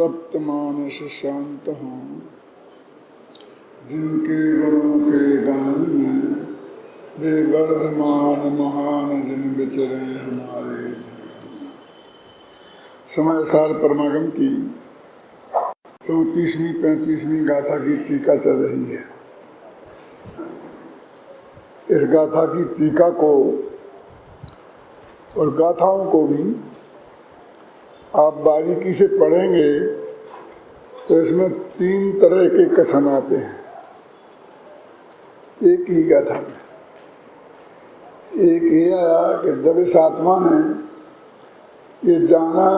तप्त मानस शांत हूँ, जिनके गुणों के गान में वे वर्धमान महान जिन विचरे हमारे। समय सार परमागम की 34वीं 35वीं गाथा की टीका चल रही है। इस गाथा की टीका को और गाथाओं को भी आप बारीकी से पढ़ेंगे तो इसमें 3 तरह के कथन आते हैं एक ही गाथा में। एक ये आया कि जब इस आत्मा ने ये जाना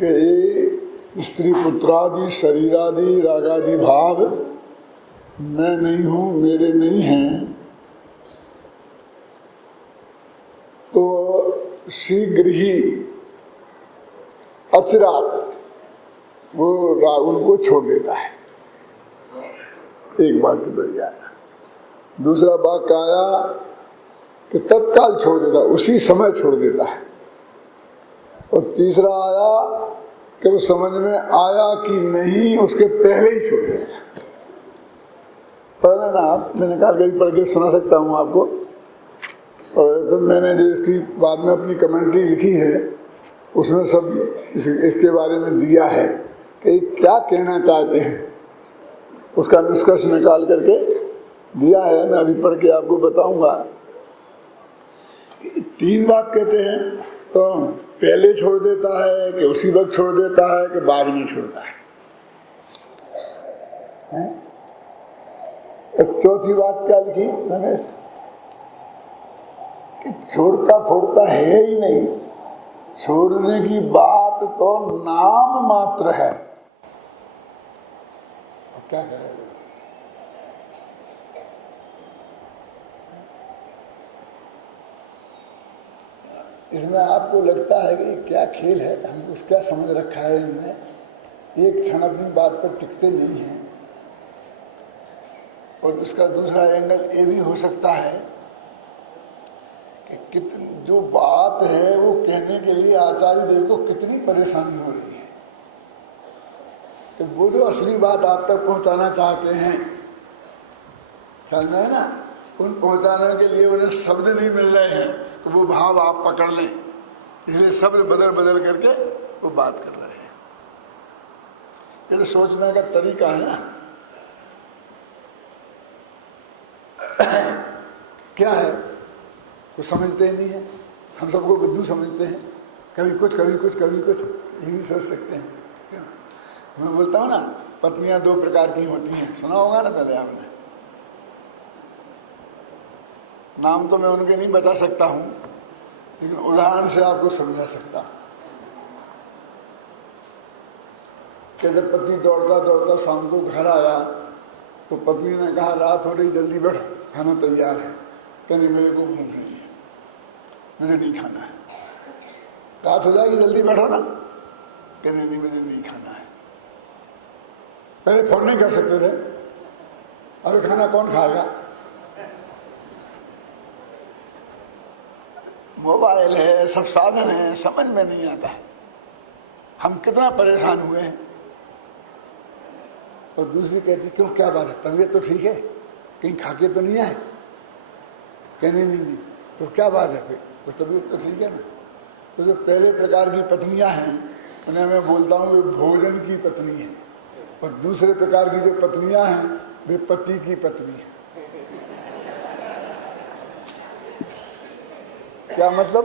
कि ये स्त्री पुत्रादि शरीरादि रागादि भाव मैं नहीं हूँ, मेरे नहीं हैं, तो शीघ्र ही अचिरात वो उनको छोड़ देता है। एक वाक्य तो यह आया। दूसरा वाक्य आया कि तत्काल छोड़ देता, उसी समय छोड़ देता है। और तीसरा आया कि वो समझ में आया कि नहीं उसके पहले ही छोड़ देता। पढ़ना ना आप, मैं निकाल के भी पढ़ के सुना सकता हूँ आपको। और तो मैंने जो इसकी बाद में अपनी कमेंट्री लिखी है उसमें सब इसके बारे में दिया है कि क्या कहना चाहते हैं, उसका निष्कर्ष निकाल करके दिया है। मैं अभी पढ़ के आपको बताऊंगा। 3 बात कहते हैं, तो पहले छोड़ देता है कि उसी वक्त छोड़ देता है कि बाद में छोड़ता है। और चौथी बात क्या लिखी रमेश कि छोड़ता फोड़ता है ही नहीं, छोड़ने की बात तो नाम मात्र है। अब क्या करेगा? इसमें आपको लगता है कि क्या खेल है, हमको क्या समझ रखा है इनमें, एक क्षण अपनी बात पर टिकते नहीं हैं। और उसका दूसरा एंगल ये भी हो सकता है कि जो बात है वो कहने के लिए आचार्य देव को कितनी परेशानी हो रही है कि वो जो असली बात आप तक पहुंचाना चाहते हैं, ख्याल में है ना, उन पहुंचाने के लिए उन्हें शब्द नहीं मिल रहे हैं तो वो भाव आप पकड़ लें, इसलिए शब्द बदल बदल करके वो बात कर रहे हैं। ये तो सोचने का तरीका है ना। क्या है वो समझते ही नहीं है। हम सबको बुद्धू समझते हैं, कभी कुछ कभी कुछ कभी कुछ, ये भी सोच सकते हैं। क्यों? मैं बोलता हूँ ना, पत्नियां 2 प्रकार की होती हैं, सुना होगा ना पहले आपने। नाम तो मैं उनके नहीं बता सकता हूँ, लेकिन उदाहरण से आपको समझा सकता हूँ। कि जब पति दौड़ता दौड़ता शाम को घर आया तो पत्नी ने कहा रात हो रही, जल्दी बैठ, खाना तैयार है। कहने मेरे को भूख नहीं है, मुझे नहीं खाना है। रात हो जाएगी, जल्दी बैठो ना। कहने नहीं, मुझे नहीं खाना है। पहले फोन नहीं कर सकते थे, अभी खाना कौन खाएगा? मोबाइल है, सब साधन है, समझ में नहीं आता है। हम कितना परेशान हुए हैं। और दूसरी कहती क्यों, क्या बात है, तबीयत तो ठीक है, कहीं खाके तो नहीं आए? कहने नहीं, तो क्या बात है फिर, तो तबीयत तो ठीक है ना। तो जो पहले प्रकार की पत्नियां हैं उन्हें मैं बोलता हूँ वे भोजन की पत्नी है, और दूसरे प्रकार की जो पत्नियां हैं वे पति की पत्नी है। क्या मतलब?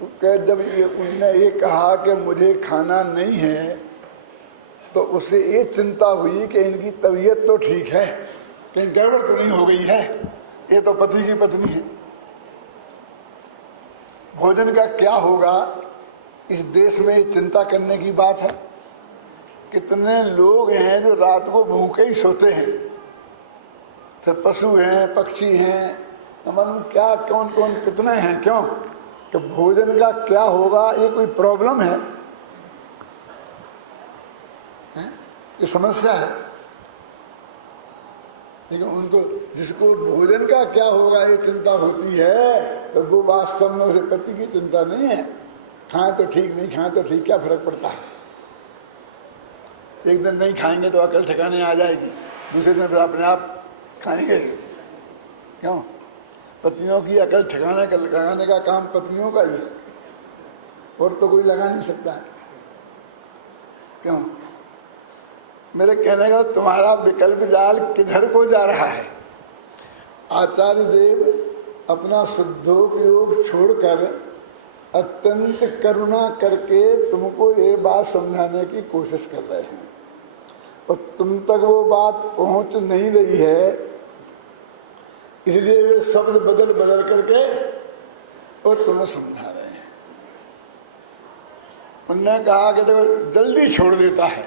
तो कह जब उनने ये कहा कि मुझे खाना नहीं है तो उसे ये चिंता हुई कि इनकी तबीयत तो ठीक है, कहीं गड़बड़ तो नहीं हो गई है। ये तो पति की पत्नी है। भोजन का क्या होगा इस देश में ये चिंता करने की बात है। कितने लोग हैं जो रात को भूखे ही सोते हैं, फिर पशु हैं, पक्षी हैं, मालूम क्या कौन कौन कितने हैं। क्यों कि भोजन का क्या होगा, ये कोई प्रॉब्लम है, ये समस्या है। लेकिन उनको जिसको भोजन का क्या होगा ये चिंता होती है, तो वो वास्तव में उसे पति की चिंता नहीं है। खाएं तो ठीक, नहीं खाएं तो ठीक, क्या फर्क पड़ता है। एक दिन नहीं खाएंगे तो अकल ठिकाने आ जाएगी, दूसरे दिन फिर अपने आप खाएंगे। क्यों? पत्नियों की अकल ठिकाने लगाने का काम पत्नियों का ही है, और तो कोई लगा नहीं सकता है। क्यों? मेरे कहने का तुम्हारा विकल्प जाल किधर को जा रहा है? आचार्य देव अपना शुद्धोपयोग छोड़कर अत्यंत करुणा करके तुमको ये बात समझाने की कोशिश कर रहे हैं, और तुम तक वो बात पहुंच नहीं रही है, इसलिए वे शब्द बदल बदल करके और तुम्हें समझा रहे हैं। उन्होंने कहा कि देखो जल्दी छोड़ देता है,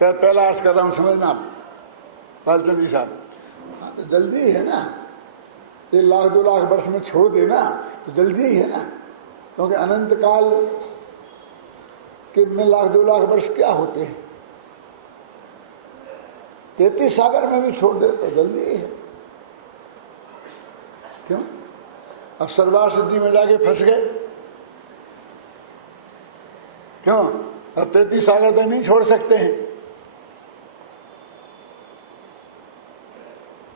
पहला अर्थ कर रहा हूं, समझना पालचंद जी साहब। हाँ तो जल्दी है ना, 1 लाख 2 लाख वर्ष में छोड़ देना तो जल्दी ही है ना, क्योंकि अनंत काल के में 1 लाख 2 लाख वर्ष क्या होते हैं? 33 सागर में भी छोड़ दे तो जल्दी ही है। क्यों? अब सर्वार सिद्धि में जाके फंस गए। क्यों? अब 33 सागर तक नहीं छोड़ सकते हैं,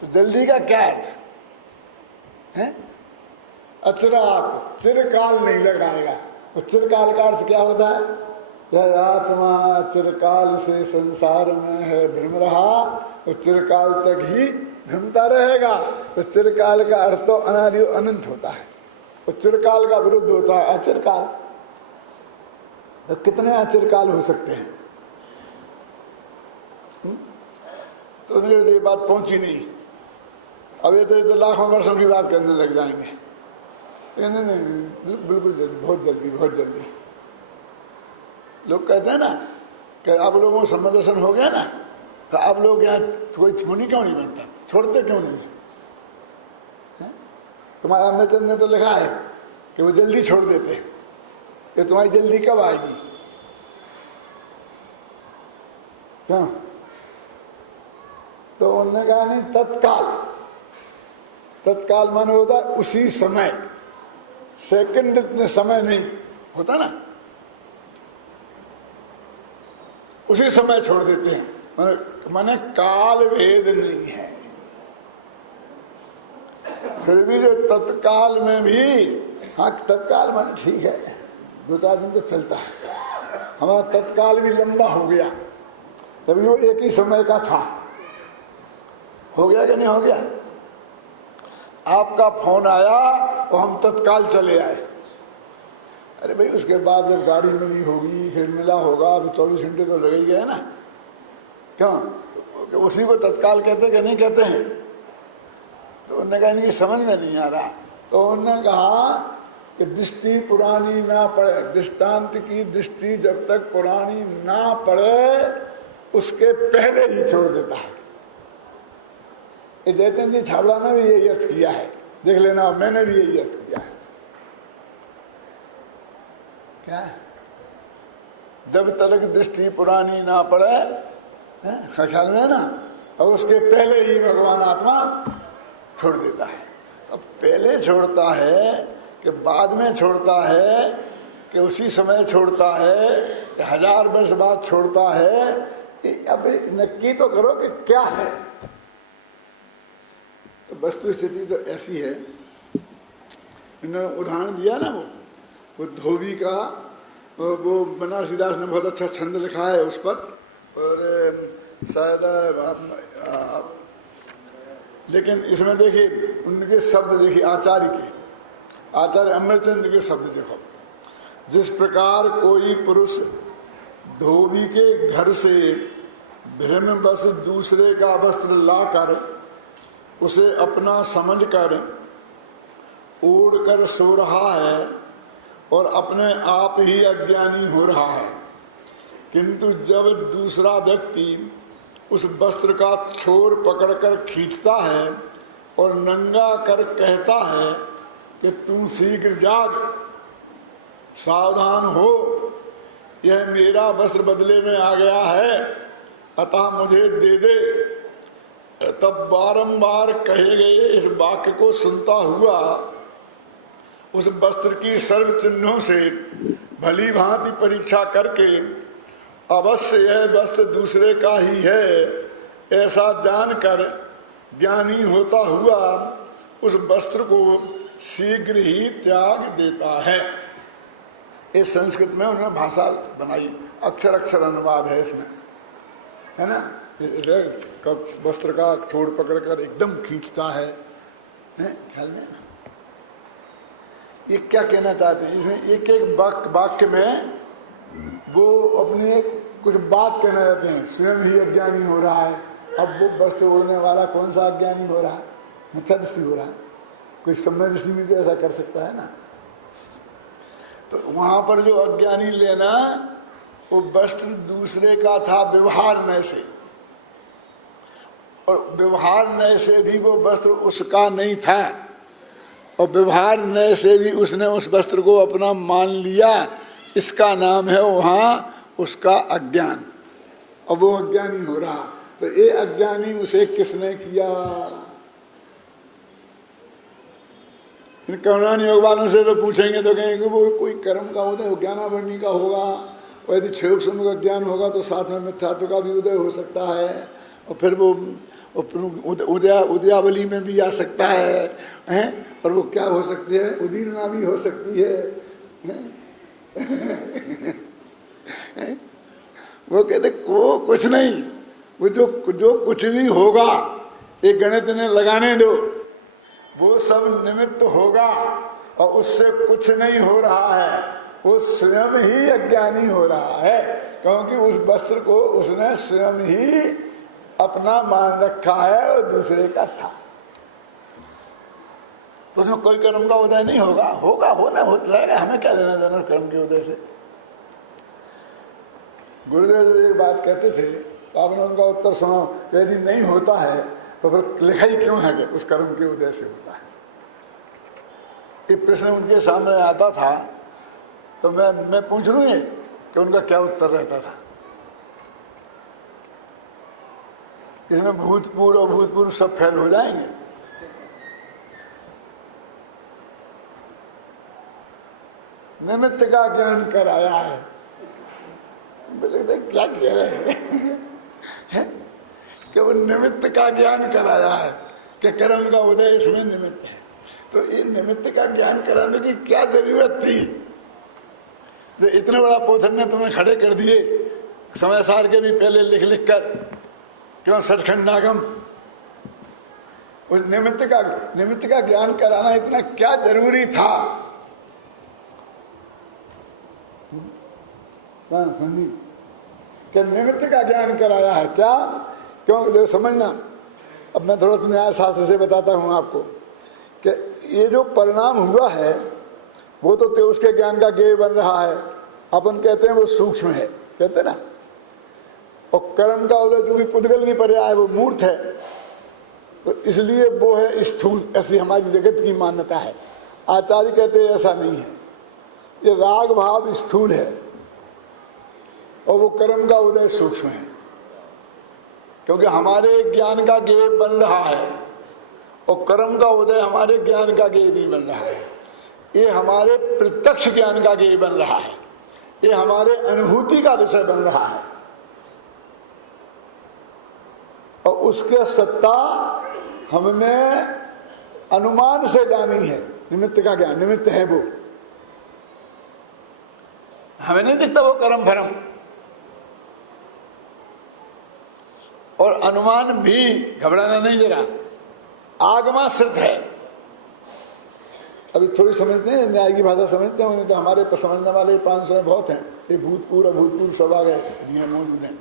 तो जल्दी का क्या अर्थ है? अचिरात, चिरकाल नहीं लगाएगा। तो चिरकाल का अर्थ क्या होता है? यह आत्मा चिरकाल से संसार में है भ्रम रहा, तो चिरकाल तक ही भ्रमता रहेगा। तो चिरकाल का अर्थ तो अनादि अनंत होता है, और चिरकाल का विरुद्ध होता है अचिरकाल। तो कितने अचिरकाल हो सकते हैं? तो ये बात पहुंची नहीं। अब ये तो लाखों वर्षों की बात करने लग जाएंगे। नहीं, बिल्कुल जल्दी, बहुत जल्दी, बहुत जल्दी। लोग कहते हैं ना कि आप लोगों को सम्मत दर्शन हो गया ना, तो आप लोग यहाँ कोई मुनि क्यों नहीं बनता, छोड़ते क्यों नहीं? तुम्हारे अमृतचंद ने तो लिखा है कि वो जल्दी छोड़ देते, कि तुम्हारी जल्दी कब आएगी? क्यों? तो उन्होंने कहा नहीं, तत्काल। तत्काल माने होता है उसी समय, सेकंड में समय नहीं होता ना, उसी समय छोड़ देते हैं। माने काल भेद नहीं है। फिर भी जो तत्काल में भी, हाँ तत्काल माने ठीक है, 2-4 दिन तो चलता है। हमारा तत्काल भी लंबा हो गया, तभी वो एक ही समय का था। हो गया कि नहीं हो गया? आपका फोन आया और हम तत्काल चले आए। अरे भाई उसके बाद जब गाड़ी मिली होगी, फिर मिला होगा, अभी 24 घंटे तो लगे ही गए ना। क्यों? उसी को तत्काल कहते कि नहीं कहते हैं? तो उन्होंने कहा इनकी समझ में नहीं आ रहा। तो उन्होंने कहा कि दृष्टि पुरानी ना पड़े, दृष्टांत की दृष्टि जब तक पुरानी ना पड़े उसके पहले ही छोड़ देता है। जयचंद जी छाबड़ा ने भी यही अर्थ किया है, देख लेना, मैंने भी यही अर्थ किया है। क्या है? जब तक दृष्टि पुरानी ना पड़े, ख्याल में ना, और उसके पहले ही भगवान आत्मा छोड़ देता है। अब पहले छोड़ता है कि बाद में छोड़ता है कि उसी समय छोड़ता है कि 1000 वर्ष बाद छोड़ता है? अब नक्की तो करो कि क्या है। तो वस्तु स्थिति तो ऐसी है। इन्होंने उदाहरण दिया ना, वो धोबी का, वो बनारसी दास ने बहुत अच्छा छंद लिखा है उस पर, और शायद लेकिन इसमें देखिए उनके शब्द, देखिए आचार्य के, आचार्य अमृतचंद के शब्द देखो। जिस प्रकार कोई पुरुष धोबी के घर से भ्रमवश दूसरे का वस्त्र लाकर उसे अपना समझकर ओढ़कर सो रहा है और अपने आप ही अज्ञानी हो रहा है, किंतु जब दूसरा व्यक्ति उस वस्त्र का छोर पकड़कर खींचता है और नंगा कर कहता है कि तू शीघ्र जाग, सावधान हो, यह मेरा वस्त्र बदले में आ गया है, अतः मुझे दे दे, तब बारंबार कहे गए इस वाक्य को सुनता हुआ उस वस्त्र की सर्व चिन्हों से भली भांति परीक्षा करके अवश्य यह वस्त्र दूसरे का ही है, ऐसा जानकर ज्ञानी होता हुआ उस वस्त्र को शीघ्र ही त्याग देता है। इस संस्कृत में उन्होंने भाषा बनाई, अक्षर अक्षर अनुवाद है इसमें, है ना। कब वस्त्र का छोड़ पकड़ कर एकदम खींचता है, ख्याल में ना। ये क्या कहना चाहते हैं इसमें, एक एक वाक्य में वो अपनी कुछ बात कहना चाहते हैं। स्वयं ही अज्ञानी हो रहा है, अब वो वस्त्र ओढ़ने वाला कौन सा अज्ञानी हो रहा है, मिथ्या दृष्टि हो रहा है। कोई सम्य दृष्टि भी तो ऐसा कर सकता है ना। तो वहां पर जो अज्ञानी लेना, वो वस्त्र दूसरे का था व्यवहार नय से, और व्यवहार नय से भी वो वस्त्र उसका नहीं था, और व्यवहार नय से भी उसने उस वस्त्र को अपना मान लिया। इसका नाम है वहां उसका अज्ञान, और वो अज्ञानी हो रहा। तो ये अज्ञानी उसे किसने किया? इन करुणान योग वालों से तो पूछेंगे तो कहेंगे वो कोई कर्म का उदय ज्ञानावरणी का होगा, और यदि क्षोभ समूह का ज्ञान होगा तो साथ में मिथ्यात्व का भी उदय हो सकता है, और फिर वो उदयावली में भी आ सकता है, और वो क्या हो सकती है, उदीर्णा भी हो सकती है। वो कहते को कुछ नहीं, वो जो कुछ भी होगा एक गणित ने लगाने दो, वो सब निमित्त होगा, और उससे कुछ नहीं हो रहा है, वो स्वयं ही अज्ञानी हो रहा है, क्योंकि उस वस्त्र को उसने स्वयं ही अपना मान रखा है और दूसरे का था। तो उसमें कोई कर्म का उदय नहीं होगा, होना रहेगा, हमें क्या लेना देना कर्म के उदय से। गुरुदेव एक बात कहते थे, तो आपने उनका उत्तर सुना, यदि नहीं होता है तो फिर लिखा ही क्यों है कि उस कर्म के उदय से होता है। ये प्रश्न उनके सामने आता था, तो मैं पूछ लूँ कि उनका क्या उत्तर रहता था। इसमें भूतपूर्व और भूतपूर्व सब फेल हो जाएंगे। निमित्त का ज्ञान कराया है, बोले क्या कह रहे हैं कि वो निमित्त का ज्ञान कराया है कि कर्म का उदय इसमें निमित्त है। तो ये निमित्त का ज्ञान कराने की क्या जरूरत थी? तो इतने बड़ा पोथन ने तुम्हें खड़े कर दिए, समय सार के भी पहले लिख लिख कर, क्यों सचखंडागम। उस निमित्त का ज्ञान कराना इतना क्या जरूरी था? क्या निमित्त का ज्ञान कराया है क्या? क्यों? देखो समझना, अब मैं थोड़ा न्याय शास्त्र से बताता हूं आपको कि ये जो परिणाम हुआ है वो तो उसके ज्ञान का ज्ञेय बन रहा है। अपन कहते हैं वो सूक्ष्म है, कहते ना, और कर्म का उदय जो भी पुद्गल की पर्याय है वो मूर्त है, तो इसलिए वो है स्थूल। ऐसी हमारी जगत की मान्यता है। आचार्य कहते हैं ऐसा नहीं है, ये राग भाव स्थूल है और वो कर्म का उदय सूक्ष्म है, क्योंकि हमारे ज्ञान का ज्ञेय बन रहा है और कर्म का उदय हमारे ज्ञान का ज्ञेय नहीं बन रहा है। ये हमारे प्रत्यक्ष ज्ञान का ज्ञेय बन रहा है, ये हमारे अनुभूति का विषय बन रहा है, और उसके सत्ता हमने अनुमान से जानी है। निमित्त का ज्ञान निमित्त है, वो हमें नहीं दिखता वो कर्म फरम। और अनुमान भी, घबराना नहीं जरा, आगमाश्रित है। अभी थोड़ी समझते हैं, न्याय की भाषा समझते हैं, तो हमारे समझने वाले 500 बहुत हैं। ये भूतपूर्व भूतपूर्व सब आ गए, नियम मौजूद हैं।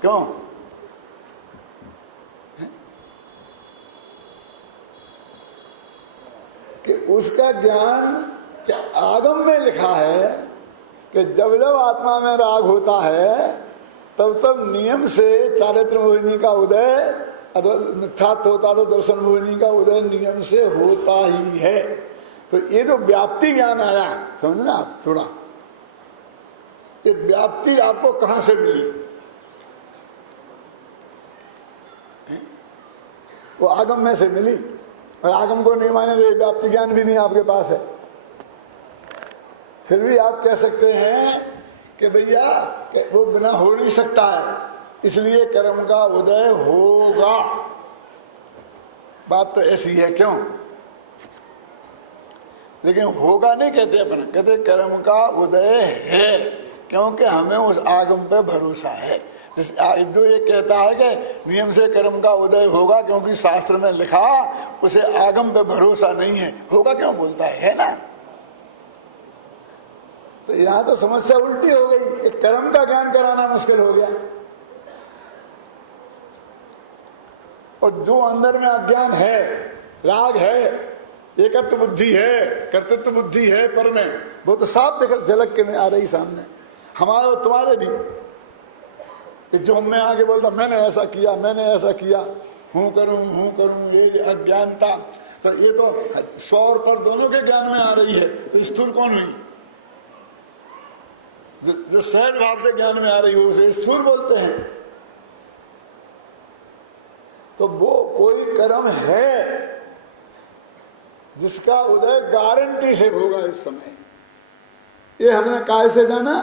क्यों? कि उसका ज्ञान आगम में लिखा है कि जब जब आत्मा में राग होता है तब तब नियम से चारित्र मोहिनी का उदय, मिथ्यात्व होता तो दर्शन मोहिनी का उदय नियम से होता ही है। तो ये जो व्याप्ति ज्ञान आया, समझना आप थोड़ा, ये व्याप्ति आपको कहां से मिली? वो आगम में से मिली, और आगम को नहीं माने तो व्याप्ति ज्ञान भी नहीं आपके पास है। फिर भी आप कह सकते हैं कि भैया वो बिना हो नहीं सकता है, इसलिए कर्म का उदय होगा। बात तो ऐसी है, क्यों? लेकिन होगा नहीं कहते अपन, कहते कर्म का उदय है, क्योंकि हमें उस आगम पे भरोसा है। जो ये कहता है कि नियम से कर्म का उदय होगा क्योंकि शास्त्र में लिखा, उसे आगम पे भरोसा नहीं है, होगा क्यों बोलता है ना? तो यहां तो समस्या उल्टी हो गई कि कर्म का ज्ञान कराना मुश्किल हो गया, और जो अंदर में अज्ञान है, राग है, एकत्व बुद्धि है, कर्तृत्व बुद्धि है पर में, वो तो साफ निकल झलक के में आ रही सामने, हमारे और तुम्हारे भी। कि जो मैं आगे बोलता मैंने ऐसा किया, मैंने ऐसा किया, हूं करूं, ये अज्ञानता, तो ये तो 100 पर दोनों के ज्ञान में आ रही है, तो स्थूल कौन हुई? जो सहज भाव से ज्ञान में आ रही हो उसे स्थूल बोलते हैं। तो वो कोई कर्म है जिसका उदय गारंटी से होगा इस समय। ये हमने काय से जाना?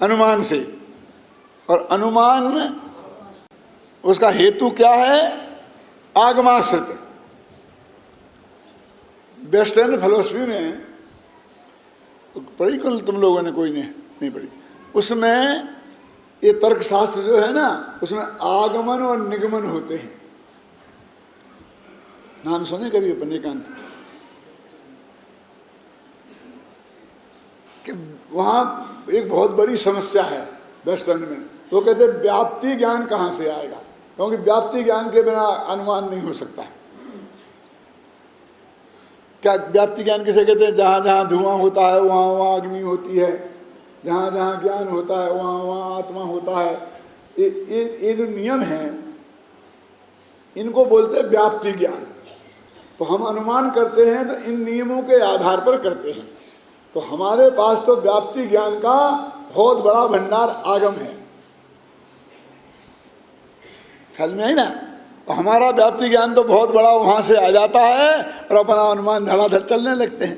अनुमान से। और अनुमान उसका हेतु क्या है? आगमाश्रित। वेस्टर्न फिलोसफी में पढ़ी कुल तुम लोगों ने? कोई ने नहीं पढ़ी। उसमें ये तर्कशास्त्र जो है ना, उसमें आगमन और निगमन होते हैं। नाम सुने कभी अपन एकांत? कि वहां एक बहुत बड़ी समस्या है वेस्टर्न में। वो कहते हैं व्याप्ति ज्ञान कहाँ से आएगा, क्योंकि व्याप्ति ज्ञान के बिना अनुमान नहीं हो सकता। क्या व्याप्ति ज्ञान किसे कहते हैं? जहाँ जहाँ धुआं होता है वहाँ वहाँ अग्नि होती है, जहाँ जहाँ ज्ञान होता है वहाँ वहाँ आत्मा होता है। ये जो नियम हैं इनको बोलते हैं व्याप्ति ज्ञान। तो हम अनुमान करते हैं तो इन नियमों के आधार पर करते हैं। तो हमारे पास तो व्याप्ति ज्ञान का बहुत बड़ा भंडार आगम है, ख्याल में है ना? तो हमारा व्याप्ति ज्ञान तो बहुत बड़ा वहां से आ जाता है और अपना अनुमान धड़ाधड़ चलने लगते हैं।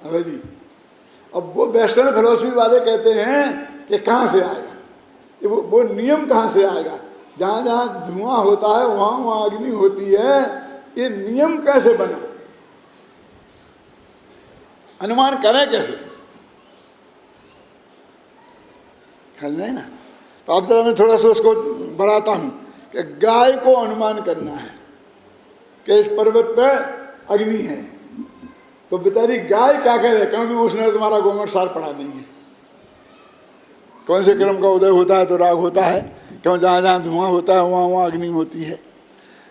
अबे जी, अब वो वेस्टर्न फिलोसफी वाले कहते हैं कि कहाँ से आएगा वो नियम? कहाँ से आएगा? जहाँ जहाँ धुआं होता है वहाँ वहाँ अग्नि होती है। ये नियम कैसे बना? अनुमान करें कैसे? ख्याल में है ना? तो अब जरा मैं थोड़ा सा उसको बढ़ाता हूँ कि गाय को अनुमान करना है कि इस पर्वत पर अग्नि है, तो बेचारी गाय क्या करे? क्योंकि उसने तुम्हारा गोमट सार पढ़ा नहीं है। कौन से क्रम का उदय होता है तो राग होता है, क्यों? जहाँ जहाँ धुआं होता है वहाँ वहाँ अग्नि होती है।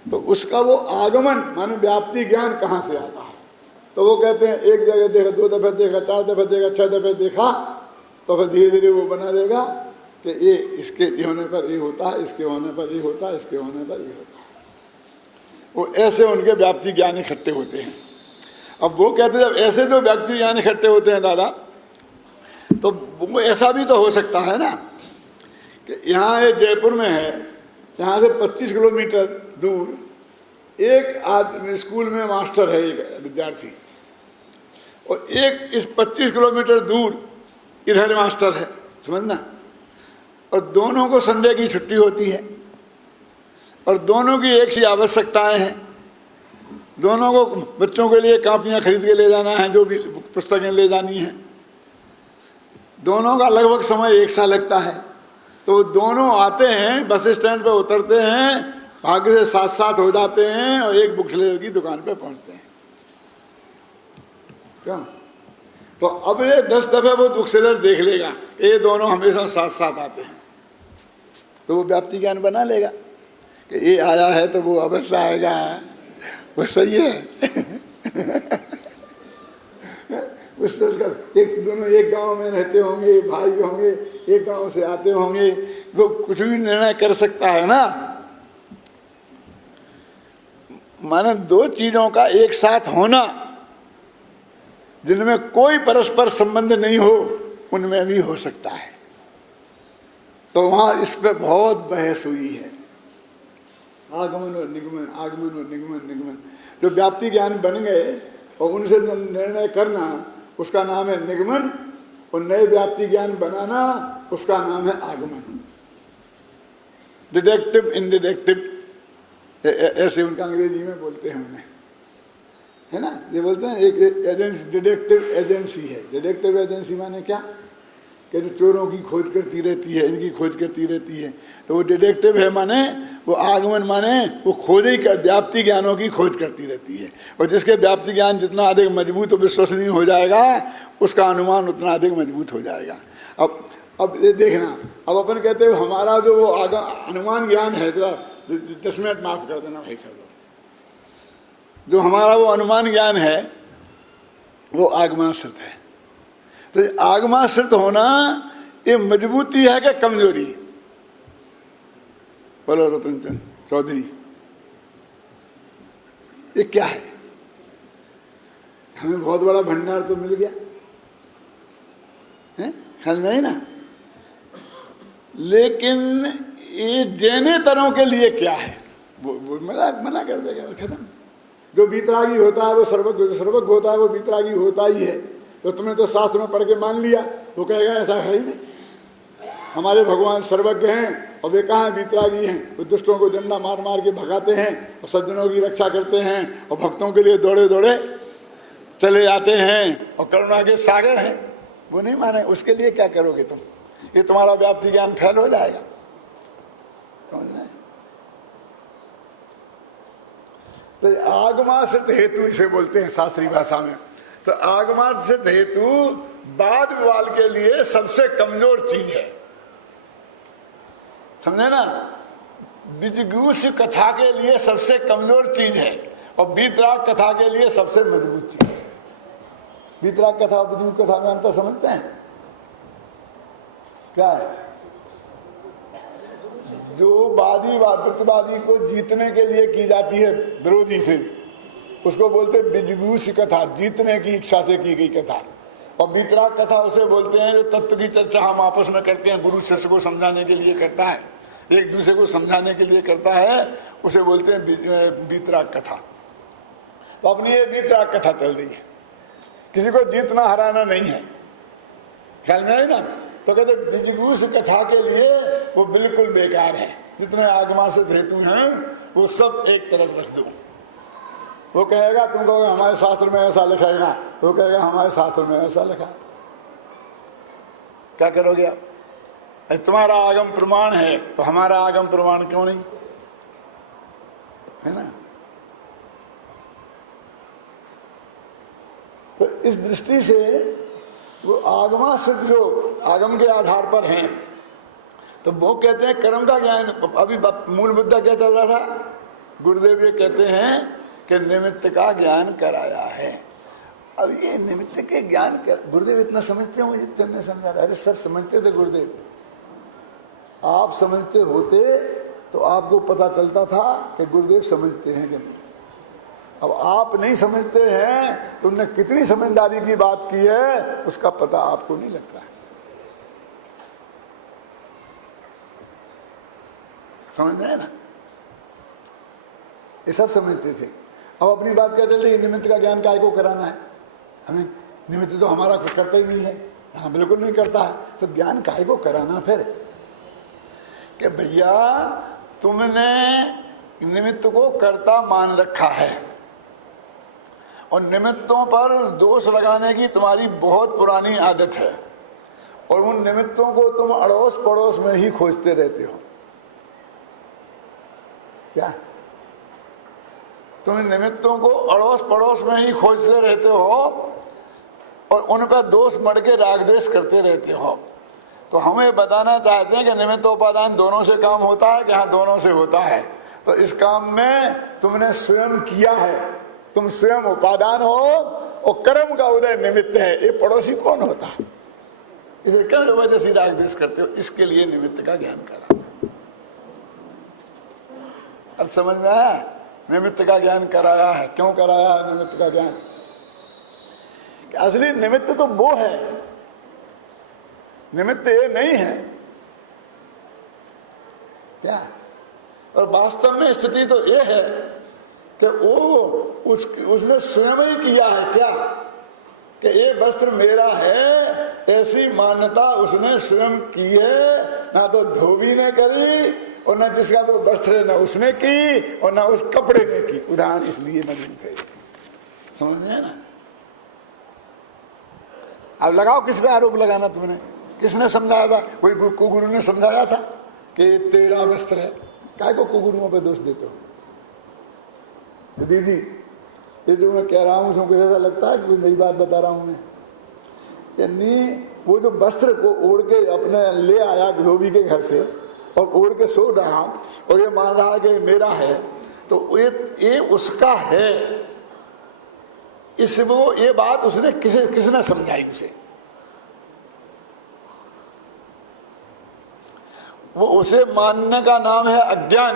तो उसका वो आगमन माने व्याप्ति ज्ञान कहाँ से आता है? तो वो कहते हैं एक जगह देखा, 2 दफे देखा, 4 दफे देखा, 6 दफे देखा, तो फिर धीरे धीरे वो बना देगा कि ये इसके होने पर ये होता है, इसके होने पर ये होता है, इसके होने पर ये होता है। वो ऐसे उनके व्याप्ति ज्ञान इकट्ठे होते हैं। अब वो कहते हैं जब ऐसे जो व्याप्ति ज्ञान इकट्ठे होते हैं दादा, तो वो ऐसा भी तो हो सकता है ना कि यहाँ एक जयपुर में है, यहाँ से 25 किलोमीटर दूर एक आदमी स्कूल में मास्टर है, एक विद्यार्थी, और एक इस 25 किलोमीटर दूर इधर मास्टर है, समझना। और दोनों को संडे की छुट्टी होती है और दोनों की एक सी आवश्यकताएं हैं। दोनों को बच्चों के लिए कापियाँ खरीद के ले जाना है, जो भी पुस्तकें ले जानी हैं। दोनों का लगभग समय एक सा लगता है। तो दोनों आते हैं, बस स्टैंड पे उतरते हैं, भाग्य से साथ साथ हो जाते हैं और एक बुक सेलर की दुकान पे पहुंचते हैं। क्यों? तो अब ये 10 दफे वो बुक सेलर देख लेगा, ये दोनों हमेशा साथ साथ आते हैं, तो वो व्याप्ति ज्ञान बना लेगा कि ये आया है तो वो अवश्य आएगा, वो सही है। उससे उसका दोनों एक गांव में रहते होंगे, भाई होंगे, एक गांव से आते होंगे, वो कुछ भी निर्णय कर सकता है ना। माने 2 चीजों का एक साथ होना जिनमें कोई परस्पर संबंध नहीं हो, उनमें भी हो सकता है। तो वहां इस पे बहुत बहस हुई है, आगमन और निगमन, आगमन और निगमन। निगमन जो व्याप्ति ज्ञान बन गए और उनसे निर्णय करना, उसका नाम है निगमन, और नए व्याप्ति ज्ञान बनाना उसका नाम है आगमन। डिडक्टिव इंडिडक्टिव ऐसे उनका अंग्रेजी में बोलते हैं उन्हें, है ना। ये बोलते हैं एक एजेंसी, डिडक्टिव एजेंसी है। डिडक्टिव एजेंसी माने क्या, कहते चोरों की खोज करती रहती है, इनकी खोज करती रहती है, तो वो डिडक्टिव है माने वो आगमन माने वो खोज ही कर, व्याप्ति ज्ञानों की खोज करती रहती है। और जिसके व्याप्ति ज्ञान जितना अधिक मजबूत और विश्वसनीय हो जाएगा उसका अनुमान उतना अधिक मजबूत हो जाएगा। अब ये देखना, अब अपन कहते हैं हमारा जो वो अनुमान ज्ञान है, जरा 10 मिनट माफ कर देना भाई साहब, जो हमारा वो अनुमान ज्ञान है वो आगमाश्रित है। तो आगमाश्रित होना ये मजबूती है कि कमजोरी? बोलो रतन चंद चौधरी, ये क्या है? हमें बहुत बड़ा भंडार तो मिल गया है, ख्याल में है ना, लेकिन ये जैनेतरों के लिए क्या है? वो मना कर देगा, खत्म। जो बीतरागी होता है वो सर्वज्ञ, जो सर्वज्ञ होता है वो बीतरागी होता ही है। तो तुमने तो शास्त्र में पढ़ के मान लिया, वो कहेगा ऐसा है ही नहीं, हमारे भगवान सर्वज्ञ हैं और वे कहाँ बीतरागी हैं। वो दुष्टों को डंडा मार मार के भगाते हैं और सज्जनों की रक्षा करते हैं और भक्तों के लिए दौड़े दौड़े चले जाते हैं और करुणा के सागर हैं। वो नहीं माने, उसके लिए क्या करोगे तुम? ये तुम्हारा व्याप्ति ज्ञान फैल हो जाएगा। तो आगमाश्रित हेतु इसे बोलते हैं शास्त्रीय भाषा में। तो आगमाश्रित हेतु वाद विवाद के लिए सबसे कमजोर चीज है, समझे ना। बीजगूष कथा के लिए सबसे कमजोर चीज है और बीतराग कथा के लिए सबसे मजबूत चीज है। बीतराग कथा और बीजगूष कथा में अंतर समझते हैं क्या है? जो वादी प्रतिवादी को जीतने के लिए की जाती है विरोधी से, उसको बोलते हैं बीजगूष कथा, जीतने की इच्छा से की गई कथा। और बीतराग कथा उसे बोलते हैं जो तत्व की चर्चा हम आपस में करते हैं, गुरु शिष्य को समझाने के लिए करता है, एक दूसरे को समझाने के लिए करता है, उसे बोलते हैं बीतराग कथा। तो अपनी ये बीतराग कथा चल रही है, किसी को जीतना हराना नहीं है, ख्याल में है ना। तो कहते बीजगूष कथा के लिए वो बिल्कुल बेकार है। जितने आगमाश्रित हेतु हैं वो सब एक तरफ रख दो। वो कहेगा, तुम कहोगे हमारे शास्त्र में ऐसा लिखा है ना, वो कहेगा हमारे शास्त्र में ऐसा लिखा। क्या करोगे आप? तुम्हारा आगम प्रमाण है तो हमारा आगम प्रमाण क्यों नहीं है ना। तो इस दृष्टि से वो आगमाश्रित जो आगम के आधार पर हैं, तो वो कहते हैं कर्म का ज्ञान। अभी मूल मुद्दा क्या चल रहा था? गुरुदेव ये कहते हैं कि निमित्त का ज्ञान कराया है। अब ये निमित्त के ज्ञान गुरुदेव इतना समझते होंगे जितना नहीं समझा रहा। अरे सब समझते थे गुरुदेव, आप समझते होते तो आपको पता चलता था कि गुरुदेव समझते हैं कि नहीं। अब आप नहीं समझते हैं, तुमने कितनी समझदारी की बात की है उसका पता आपको नहीं लगता है। समझ में है ना, ये सब समझते थे। अब अपनी बात क्या चल रही है, निमित्त का ज्ञान काय को कराना है हमें? निमित्त तो हमारा कुछ करता ही नहीं है। हाँ, बिल्कुल नहीं करता है, तो ज्ञान काय को कराना फिर? कि भैया तुमने निमित्त को कर्ता मान रखा है और निमित्तों पर दोष लगाने की तुम्हारी बहुत पुरानी आदत है और उन निमित्तों को तुम अड़ोस पड़ोस में ही खोजते रहते हो। क्या तुम इन निमित्तों को अड़ोस पड़ोस में ही खोजते रहते हो और उन पर दोष मढ़ के राग द्वेष करते रहते हो? तो हमें बताना चाहते हैं कि निमित्तोपादान दोनों से काम होता है कि हाँ दोनों से होता है। तो इस काम में तुमने स्वयं किया है, तुम स्वयं उपादान हो और कर्म का उदय निमित्त है। ये पड़ोसी कौन होता है? इसे क्या वजह से राग द्वेष करते हो? इसके लिए निमित्त का ज्ञान करा। अब समझ में आया? निमित्त का ज्ञान कराया है। क्यों कराया है निमित्त का ज्ञान? असली निमित्त तो वो है, निमित्त ये नहीं है क्या? और वास्तव में स्थिति तो ये है कि वो उसने स्वयं ही किया है। क्या कि ये वस्त्र मेरा है, ऐसी मान्यता उसने स्वयं की है, ना तो धोबी ने करी और ना जिसका वो वस्त्र है ना उसने की और ना उस कपड़े ने की। उदाहरण इसलिए मजबूत है, समझ में ना। अब लगाओ किस पे आरोप लगाना तुमने, किसने समझाया था? कोई गुरु ने समझाया था कि तेरा वस्त्र है? काय को गुरुओं पे दोष देते हो? दीदी ये जो मैं कह रहा हूँ उसको ऐसा लगता है कि नई बात बता रहा हूँ मैं। यानी वो जो वस्त्र को ओढ़ के अपने ले आया धोबी के घर से और ओढ़ के सो रहा और ये मान रहा कि मेरा है, तो ये उसका है। वो ये बात उसने किसने समझाई उसे? वो उसे मानने का नाम है अज्ञान।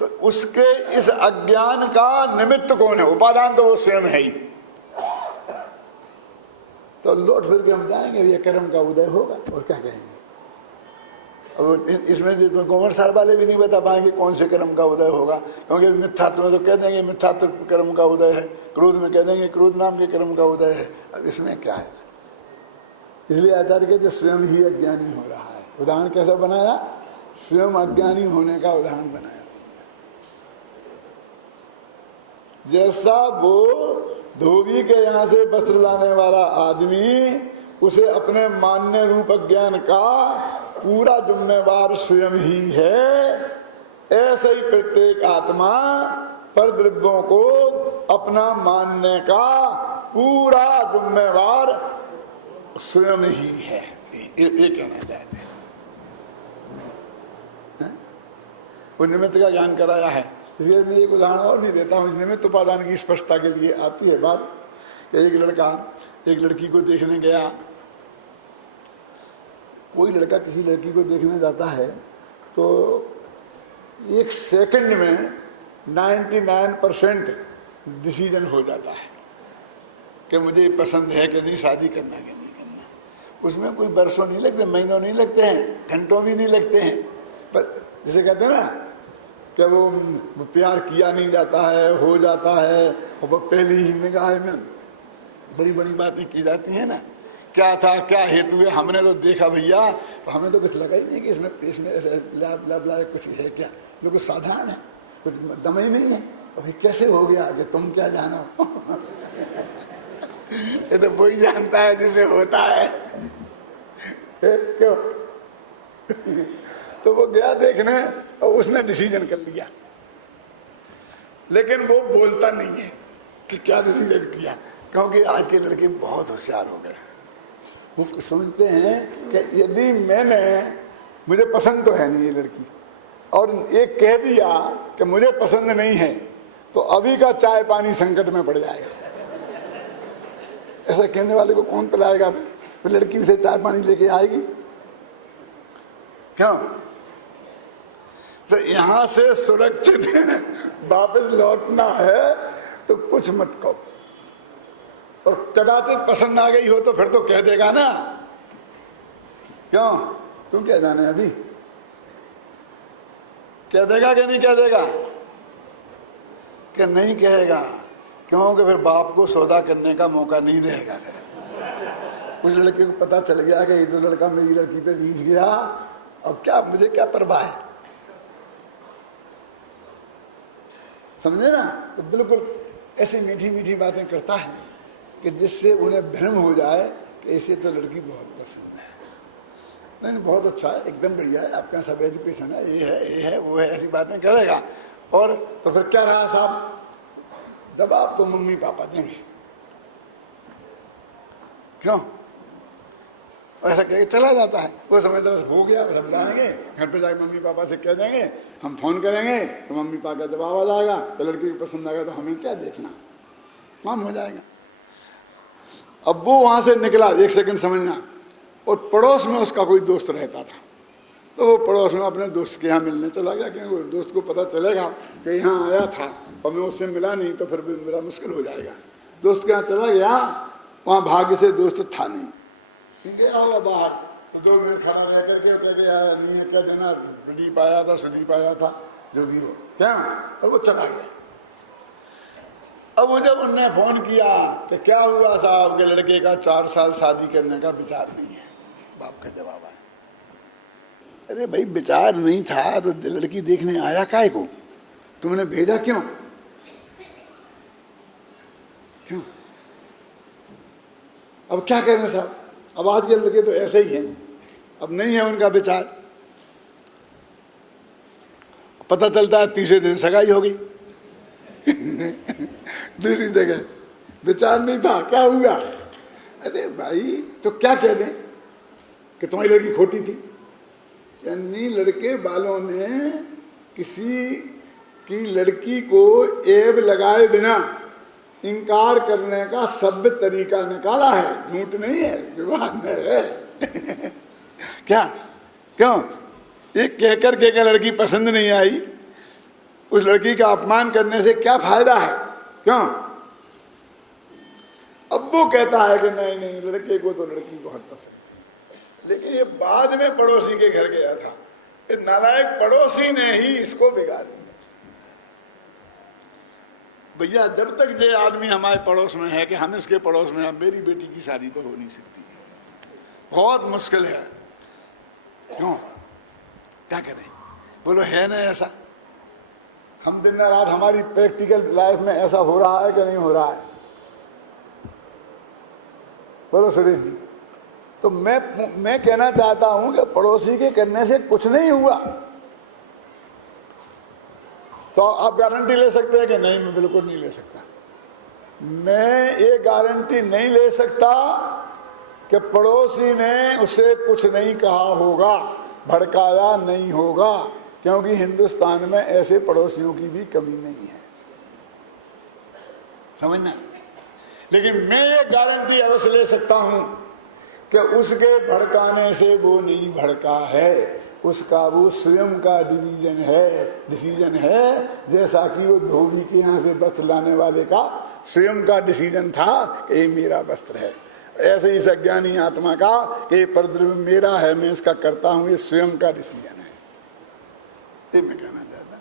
तो उसके इस अज्ञान का निमित्त कौन है? उपादान तो वो स्वयं है ही। तो लौट फिर के हम जाएंगे, ये कर्म का उदय होगा और क्या कहेंगे। अब इसमें तो गोवर सार वाले भी नहीं बता पाएंगे कौन से कर्म का उदय होगा, क्योंकि मिथ्यात्व में तो कह देंगे मिथ्यात्व कर्म का उदय है, क्रोध में कह देंगे क्रोध नाम के कर्म का उदय है। अब इसमें क्या है? इसलिए आचार्य कहते स्वयं ही अज्ञानी हो रहा है। उदाहरण कैसा बनाया? स्वयं अज्ञानी होने का उदाहरण बनाया। जैसा वो धोबी के यहां से वस्त्र लाने वाला आदमी उसे अपने मान्य रूप अज्ञान का पूरा जिम्मेवार स्वयं ही है, ऐसे ही प्रत्येक आत्मा पर द्रव्यों को अपना मानने का पूरा जिम्मेवार स्वयं ही है। ये कहना चाहते हैं। वो निमित्त का ज्ञान कराया है। इसलिए मैं एक उदाहरण और भी देता हूँ। इस निमित्त उपादान की स्पष्टता के लिए आती है बात कि एक लड़का एक लड़की को देखने गया। कोई लड़का किसी लड़की को देखने जाता है तो एक सेकंड में 99% डिसीजन हो जाता है कि मुझे पसंद है कि नहीं, शादी करना कि नहीं करना। उसमें कोई बरसों नहीं लगते, महीनों नहीं लगते हैं, घंटों भी नहीं लगते हैं। पर जैसे कहते हैं ना कि वो प्यार किया नहीं जाता है, हो जाता है, और वो पहली ही निगाह में बड़ी बड़ी बातें की जाती हैं ना। क्या था, क्या हेतु है, हमने तो देखा भैया, तो हमें तो कुछ लगा ही नहीं कि इसमें पेश में लाभ लाभ लाभ कुछ है क्या, जो कुछ साधारण है, कुछ दम ही नहीं है। और कैसे हो गया कि तुम क्या जानो? ये तो वही जानता है जिसे होता है। क्यों? तो वो गया देखने और उसने डिसीजन कर लिया, लेकिन वो बोलता नहीं है कि क्या डिसीजन किया, क्योंकि आज के लड़के बहुत होशियार हो गए। वो समझते हैं कि यदि मुझे पसंद तो है नहीं ये लड़की, और एक कह दिया कि मुझे पसंद नहीं है, तो अभी का चाय पानी संकट में पड़ जाएगा। ऐसा कहने वाले को कौन पिलाएगा? फिर लड़की उसे चाय पानी लेके आएगी क्यों? तो यहां से सुरक्षित वापस लौटना है तो कुछ मत कहो। और कदाचित पसंद आ गई हो तो फिर तो कह देगा ना, क्यों? तुम क्या जाने अभी, कह देगा कि नहीं कह देगा? कि नहीं कहेगा, क्योंकि फिर बाप को सौदा करने का मौका नहीं रहेगा। उस लड़के को पता चल गया कि ये तो लड़का मेरी लड़की पे रीझ गया, अब क्या, मुझे क्या परवाह है। समझे ना? तो बिल्कुल ऐसी मीठी मीठी बातें करता है कि जिससे उन्हें भ्रम हो जाए कि ऐसे तो लड़की बहुत पसंद है। नहीं, बहुत अच्छा है, एकदम बढ़िया है, आपके यहाँ सब एजुकेशन है, ये है वो है, ऐसी बातें करेगा। और तो फिर क्या रहा साहब, जवाब तो मम्मी पापा देंगे। क्यों? ऐसा कह के चला जाता है। वो समझता बस हो गया, सब जाएंगे घर पे जाके मम्मी पापा से कह देंगे, हम फोन करेंगे तो मम्मी पापा का जवाब आ जाएगा, तो लड़की को पसंद आएगा तो हमें क्या देखना, काम हो जाएगा। अब वो वहां से निकला, एक सेकंड समझना, और पड़ोस में उसका कोई दोस्त रहता था, तो वो पड़ोस में अपने दोस्त के यहाँ मिलने चला गया, क्योंकि दोस्त को पता चलेगा कि यहाँ आया था और मैं उससे मिला नहीं तो फिर मेरा मुश्किल हो जाएगा। दोस्त के यहाँ चला गया, वहाँ भाग्य से दोस्त था नहीं, गया होगा बाहर, तो 2 मिनट खड़ा रह करके कहते आया नहीं है, क्या देना, प्रदीप आया था, सुदीप आया था, जो भी हो क्या, और वो चला गया। अब वो जब उनने फोन किया कि क्या हुआ साहब के लड़के का 4 साल शादी करने का विचार नहीं है, बाप का जवाब आया, अरे भाई विचार नहीं था तो लड़की देखने आया काहे को, तुमने भेजा क्यों? क्यों? अब क्या करें साहब, अब आज के लड़के तो ऐसे ही हैं, अब नहीं है उनका विचार। पता चलता है तीसरे दिन सगाई हो गई दूसरी जगह विचार नहीं था, क्या हुआ? अरे भाई तो क्या कह दें कि तुम्हारी लड़की खोटी थी? यानी लड़के वालों ने किसी की लड़की को ऐब लगाए बिना इनकार करने का सभ्य तरीका निकाला है, झूठ नहीं है, विवाद में है क्या? क्यों? एक कहकर के लड़की पसंद नहीं आई, उस लड़की का अपमान करने से क्या फायदा है? क्यों? अब वो कहता है कि नहीं नहीं लड़के को तो लड़की बहुत पसंद थी, लेकिन ये बाद में पड़ोसी के घर गया था, इस नालायक पड़ोसी ने ही इसको बिगाड़ दिया। भैया जब तक ये आदमी हमारे पड़ोस में है कि हम इसके पड़ोस में हैं, मेरी बेटी की शादी तो हो नहीं सकती, बहुत मुश्किल है। क्यों? क्या करें? बोलो है ना ऐसा? हम दिन रात हमारी प्रैक्टिकल लाइफ में ऐसा हो रहा है कि नहीं हो रहा है? बोलो सुरेश जी। तो मैं कहना चाहता हूं कि पड़ोसी के करने से कुछ नहीं हुआ, तो आप गारंटी ले सकते हैं कि नहीं? मैं बिल्कुल नहीं ले सकता। मैं ये गारंटी नहीं ले सकता कि पड़ोसी ने उसे कुछ नहीं कहा होगा, भड़काया नहीं होगा, क्योंकि हिंदुस्तान में ऐसे पड़ोसियों की भी कमी नहीं है, समझना। लेकिन मैं ये गारंटी अवश्य ले सकता हूं कि उसके भड़काने से वो नहीं भड़का है, उसका वो स्वयं का डिसीजन है, जैसा कि वो धोबी के यहाँ से वस्त्र लाने वाले का स्वयं का डिसीजन था कि ये मेरा वस्त्र है। ऐसे ही अज्ञानी आत्मा का ये परद्रव्य मेरा है, मैं इसका करता हूं, ये स्वयं का डिसीजन है। ये मैं कहना चाहता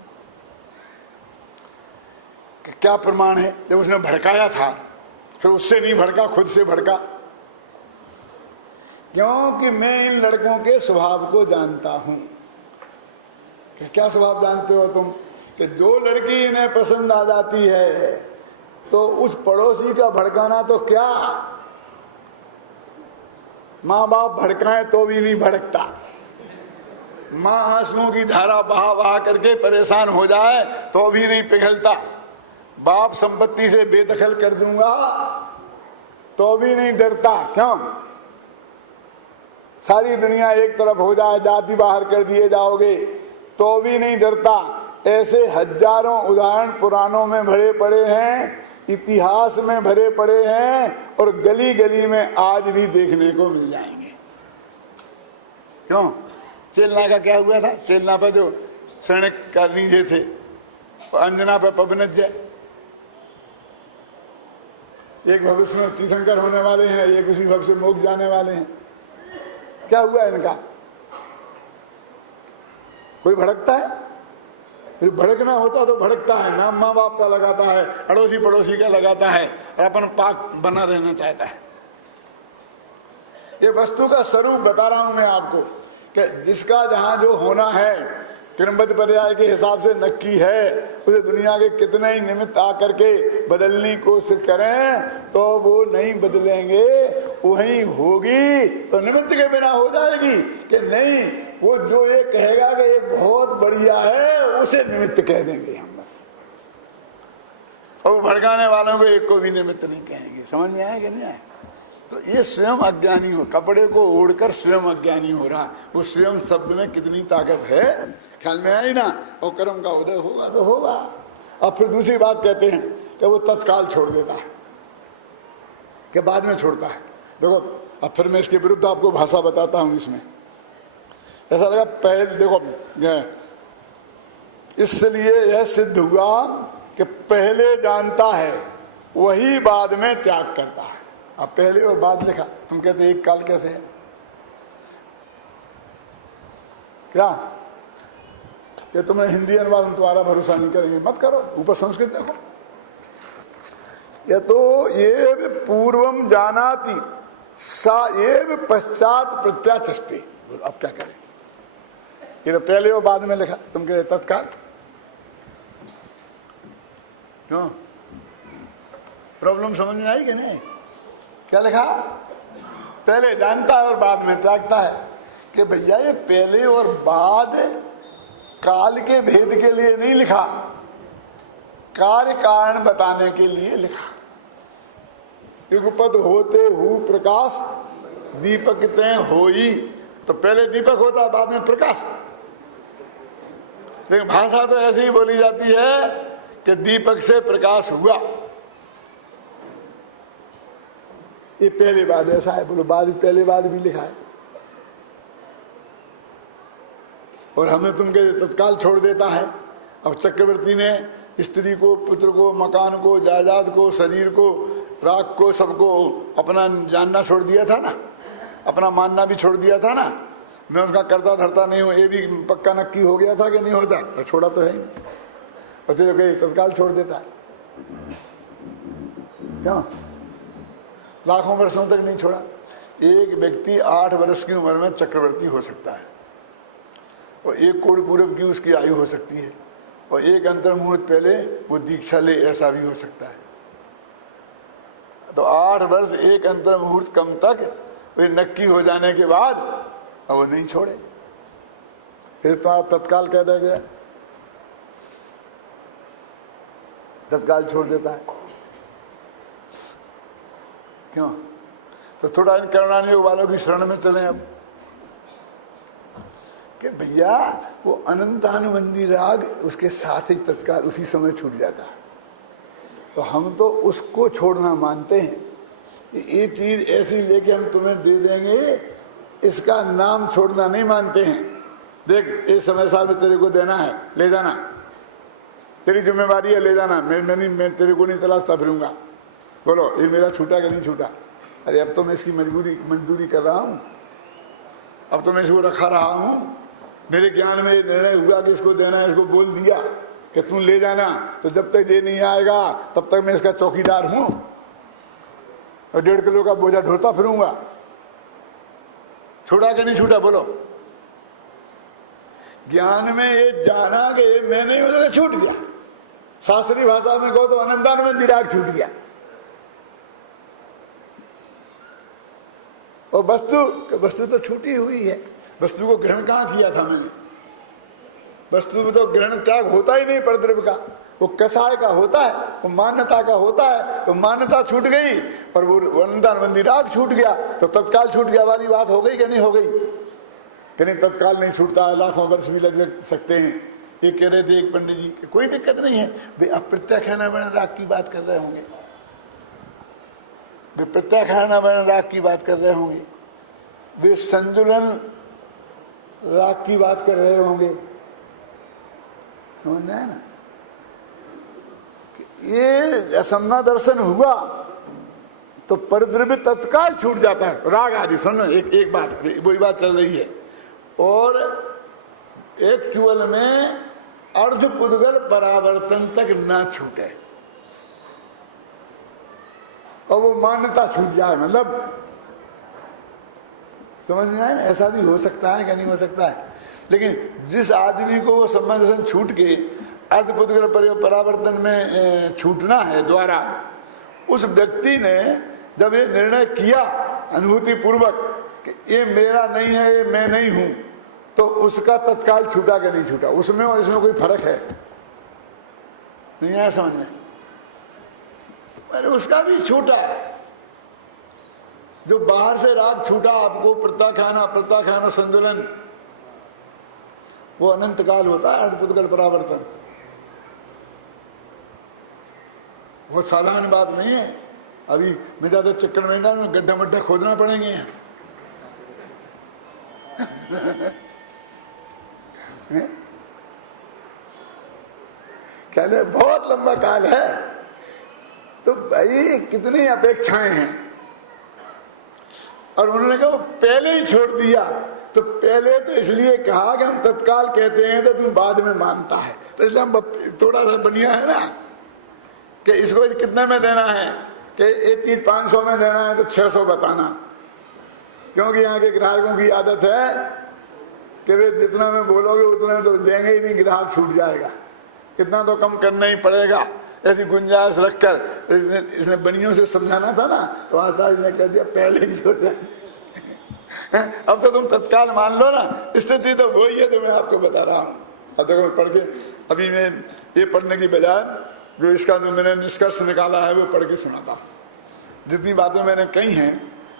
कि क्या प्रमाण है? जब उसने भड़काया था फिर उससे नहीं भड़का, खुद से भड़का। क्योंकि मैं इन लड़कों के स्वभाव को जानता हूं। कि क्या स्वभाव जानते हो तुम? कि जो लड़की इन्हें पसंद आ जाती है तो उस पड़ोसी का भड़काना तो क्या, माँ बाप भड़काए तो भी नहीं भड़कता, माँ आंसुओं की धारा बहा बहा करके परेशान हो जाए तो भी नहीं पिघलता, बाप संपत्ति से बेदखल कर दूंगा तो भी नहीं डरता। क्यों? सारी दुनिया एक तरफ हो जाए, जाति बाहर कर दिए जाओगे तो भी नहीं डरता। ऐसे हजारों उदाहरण पुराणों में भरे पड़े हैं, इतिहास में भरे पड़े हैं, और गली गली में आज भी देखने को मिल जाएंगे। क्यों? चेलना का क्या हुआ था? चेलना पर जो सैनिक कर्णी थे, अंजना पर पवनज्जय, एक भविष्य में तीर्थंकर होने वाले हैं, एक उसी भविष्य में मोक्ष जाने वाले हैं। क्या हुआ इनका? कोई भड़कता है? फिर भड़कना होता तो भड़कता है, नाम माँ बाप का लगाता है, अड़ोसी पड़ोसी का लगाता है, और अपन पाक बना रहना चाहता है। ये वस्तु का स्वरूप बता रहा हूं मैं आपको कि जिसका जहां जो होना है क्रमबद्ध पर्याय के हिसाब से नक्की है, उसे दुनिया के कितने ही निमित्त आकर के बदलने की कोशिश करें तो वो नहीं बदलेंगे, वहीं होगी तो निमित्त के बिना हो जाएगी कि नहीं। वो जो ये कहेगा कि ये बहुत बढ़िया है, उसे निमित्त कह देंगे हम बस, और भड़काने वालों को एक को भी निमित्त नहीं कहेंगे। समझ में आया कि नहीं आया? तो ये स्वयं अज्ञानी हो, कपड़े को ओढ़कर स्वयं अज्ञानी हो रहा। वो स्वयं शब्द में कितनी ताकत है, ख्याल में आई ना? और कर्म का उदय होगा तो होगा। अब फिर दूसरी बात कहते हैं कि वो तत्काल छोड़ देता है कि बाद में छोड़ता है। देखो अब फिर मैं इसके विरुद्ध आपको भाषा बताता हूं। इसमें ऐसा लगा पहले देखो, इसलिए यह सिद्ध हुआ कि पहले जानता है वही बाद में त्याग करता है। अब पहले और बाद लिखा, तुम कहते एक काल कैसे है? क्या ये तुम्हें हिंदी अनुवाद हम तुम्हारा भरोसा नहीं करेंगे? मत करो, ऊपर संस्कृत देखो। या तो ये पूर्वम जानाति सा ये पश्चात प्रत्याचष्टि। अब क्या करें, ये तो पहले और बाद में लिखा, तुम कह तत्काल क्यों? प्रॉब्लम समझ में आई कि नहीं? क्या लिखा? पहले जानता है और बाद में त्यागता है। कि भैया ये पहले और बाद काल के भेद के लिए नहीं लिखा, कार्य कारण बताने के लिए लिखा। युगपद होते हु प्रकाश दीपक ते होई, तो पहले दीपक होता बाद में प्रकाश। लेकिन भाषा तो ऐसी ही बोली जाती है कि दीपक से प्रकाश हुआ। ये पहले बाद ऐसा है, बोलो बाद पहले बाद भी लिखा है। और हमें तुम के तत्काल छोड़ देता है। अब चक्रवर्ती ने स्त्री को, पुत्र को, मकान को, जायदाद को, शरीर को, राग को, सबको अपना जानना छोड़ दिया था ना, अपना मानना भी छोड़ दिया था ना। मैं उसका करता धरता नहीं हूं, ये भी पक्का नक्की हो गया था कि नहीं होता, तो छोड़ा तो है ही। और तेरे कहीं तत्काल छोड़ देता है क्यों? लाखों वर्षों तक नहीं छोड़ा। एक व्यक्ति 8 वर्ष की उम्र में चक्रवर्ती हो सकता है, और 1 कोड़ पूर्व की उसकी आयु हो सकती है, और 1 अंतर मुहूर्त पहले वो दीक्षा ले, ऐसा भी हो सकता है। तो 8 वर्ष 1 अंतर मुहूर्त कम तक वे नक्की हो जाने के बाद अब वो नहीं छोड़े। फिर तो तत्काल कह दिया गया, तत्काल छोड़ देता है क्यों? तो थोड़ा इन करुणान योग वालों की शरण में चलें अब कि भैया वो अनंतानुबंधी राग उसके साथ ही तत्काल उसी समय छूट जाता है। तो हम तो उसको छोड़ना मानते हैं। ये चीज ऐसी लेके हम तुम्हें दे देंगे, इसका नाम छोड़ना नहीं मानते हैं। देख इस समय साल में तेरे को देना है, ले जाना, तेरी जिम्मेवारी है, ले जाना। मैं तेरे को नहीं तलाशता फिरूंगा। बोलो ये मेरा छूटा कि नहीं छूटा? अरे अब तो मैं इसकी मजदूरी कर रहा हूँ, अब तो मैं इसको रखा रहा हूँ। मेरे ज्ञान में निर्णय हुआ कि इसको देना है, इसको बोल दिया कि तू ले जाना। तो जब तक ये नहीं आएगा तब तक मैं इसका चौकीदार हूँ और 1.5 किलो का बोझा ढोता फिरूंगा। छोड़ा कि नहीं छूटा? बोलो। ज्ञान में ये जाना कि मैं नहीं हूं, छूट गया। शास्त्रीय भाषा में कहो तो अनंतानुबंधी राग छूट गया। और वस्तु तो छूटी हुई है। वस्तु को ग्रहण कहाँ किया था मैंने? वस्तु में तो ग्रहण त्याग होता ही नहीं परद्रव्य का। वो कसाय का होता है, वो मान्यता का होता है। तो मान्यता छूट गई और वो अनंतानुबंधी राग छूट गया, तो तत्काल छूट गया वाली बात हो गई कि नहीं हो गई? कि नहीं तत्काल नहीं छूटता है, लाखों वर्ष भी लग सकते हैं। ये कह रहे थे एक पंडित जी, कोई दिक्कत नहीं है। वे अप्रत्याख्यानावरण राग की बात कर रहे होंगे, वे प्रत्याख्यानावरण राग की बात कर रहे होंगे, वे संजुलन राग की बात कर रहे होंगे। समझ में आया ना? ये असम्मा दर्शन हुआ तो परद्रव्य तत्काल छूट जाता है। राग आदि सुनो, एक बात, वही बात चल रही है। और एक्चुअल में अर्धपुद्गल परावर्तन तक ना छूटे और वो मान्यता छूट जाए, मतलब समझ में आए ना? ऐसा भी हो सकता है कि नहीं हो सकता है। लेकिन जिस आदमी को वो सम्मान छूट के अर्धपुद्गल परावर्तन में छूटना है द्वारा, उस व्यक्ति ने जब ये निर्णय किया अनुभूति पूर्वक कि ये मेरा नहीं है, ये मैं नहीं हूं, तो उसका तत्काल छूटा कि नहीं छूटा? उसमें और इसमें कोई फर्क है? नहीं आया समझ में? अरे उसका भी छूटा। जो बाहर से राग छूटा आपको, प्रत्याख्यान संतुलन, वो अनंत काल होता है अर्धपुद्गल परावर्तन। वो साधारण बात नहीं है। अभी मैं ज्यादा चक्कर में गड्ढा मड्ढा खोदना पड़ेंगे। कहने बहुत लंबा काल है। तो भाई कितनी अपेक्षाएं हैं। और उन्होंने कहा पहले ही छोड़ दिया। तो पहले तो इसलिए कहा कि हम तत्काल कहते हैं तो तुम बाद में मानता है, तो इसलिए हम थोड़ा सा बढ़िया है ना, कि इसको कितने में देना है, कि एक चीज 500 में देना है तो 600 बताना, क्योंकि यहाँ के ग्राहकों की आदत है कि वे जितना में बोलोगे उतना में तो देंगे ही नहीं, ग्राहक छूट जाएगा, इतना तो कम करना ही पड़ेगा। ऐसी गुंजाइश रखकर इसने बनियों से समझाना था ना, तो आचार्य ने कह दिया पहले ही छोड़ दिया। अब तो तुम तत्काल मान लो ना, स्थिति तो वही है जो मैं आपको बता रहा हूँ। अब देखो पढ़ के, अभी मैं ये पढ़ने की बजाय जो इसका जो मैंने निष्कर्ष निकाला है वो पढ़ के सुनाता हूँ। जितनी बातें मैंने कही हैं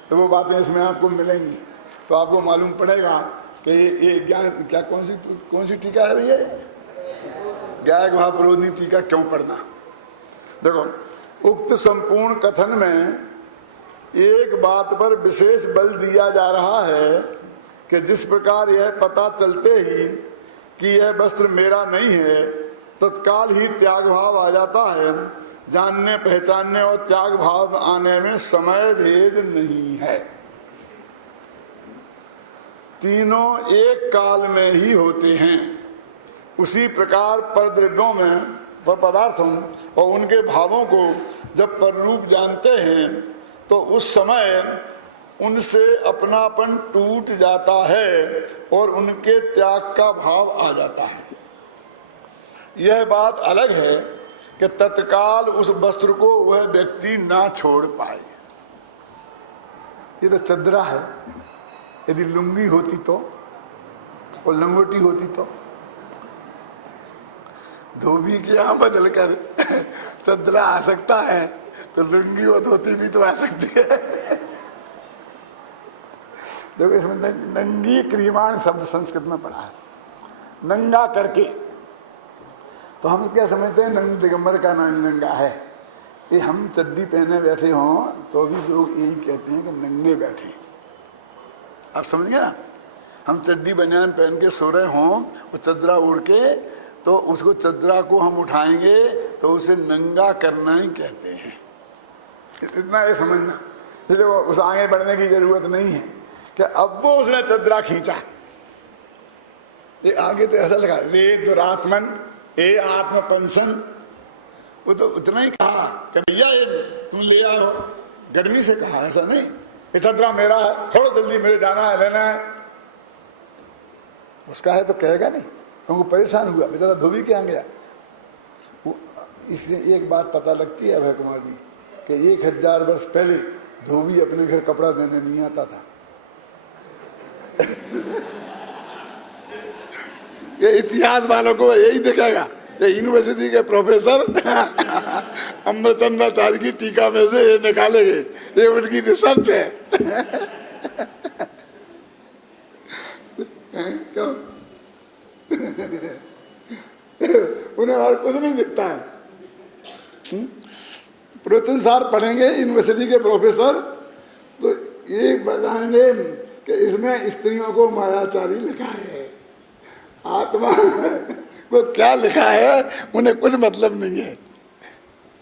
तो वो बातें इसमें आपको मिलेंगी, तो आपको मालूम पड़ेगा कि ये ज्ञान क्या कौन सी टीका है भैया, गायक भाव प्रबोधिनी टीका क्यों पढ़ना। देखो, उक्त संपूर्ण कथन में एक बात पर विशेष बल दिया जा रहा है कि जिस प्रकार यह पता चलते ही कि यह वस्त्र मेरा नहीं है, तत्काल ही त्याग भाव आ जाता है। जानने पहचानने और त्याग भाव आने में समय भेद नहीं है, तीनों एक काल में ही होते हैं। उसी प्रकार परद्रव्यों में पदार्थों और उनके भावों को जब पररूप जानते हैं तो उस समय उनसे अपनापन टूट जाता है और उनके त्याग का भाव आ जाता है। यह बात अलग है कि तत्काल उस वस्त्र को वह व्यक्ति ना छोड़ पाए। ये तो चदरा है, यदि लुंगी होती तो और लंगोटी होती तो, धोबी के यहाँ बदल कर चदरा आ सकता है तो लुंगी और धोती भी तो आ सकती है। देखो इसमें नंगी क्रियमाण शब्द संस्कृत में पढ़ा है, नंगा करके। तो हम क्या समझते हैं, नंग दिगंबर का नाम नंगा है। ये हम चड्डी पहने बैठे हों तो भी लोग यही कहते हैं कि नंगे बैठे। आप समझ गए ना, हम चड्डी बनियान पहन के सो रहे हों और चदरा उड़ के, तो उसको चदरा को हम उठाएंगे तो उसे नंगा करना ही कहते हैं। इतना ये समझना, इसलिए वो उस आगे बढ़ने की जरूरत नहीं है कि अब वो उसने चदरा खींचा। ये आगे तो ऐसा लगा, वे दुरात्मन ए आत्मपंसन, वो तो उतना ही कहा कि भैया ये तुम ले आओ, गर्मी से कहा, ऐसा नहीं ये चदरा मेरा है, थोड़ा जल्दी मेरे जाना है, रहना है। उसका है तो कहेगा नहीं, क्योंकि परेशान हुआ, बेचारा धोबी के यहाँ गया। इससे एक बात पता लगती है अभय कुमार जी कि 1000 वर्ष पहले धोबी अपने घर कपड़ा देने नहीं आता था। ये इतिहास वालों को यही दिखेगा। ये यूनिवर्सिटी के प्रोफेसर अमरचंद्राचार्य की टीका में से ये निकालेंगे, ये उनकी रिसर्च है। क्यों? उन्हें और कुछ नहीं दिखता है। प्रवचनसार पढ़ेंगे यूनिवर्सिटी के प्रोफेसर तो ये बताएंगे कि इसमें स्त्रियों को मायाचारी लिखा है, आत्मा को क्या लिखा है उन्हें कुछ मतलब नहीं है।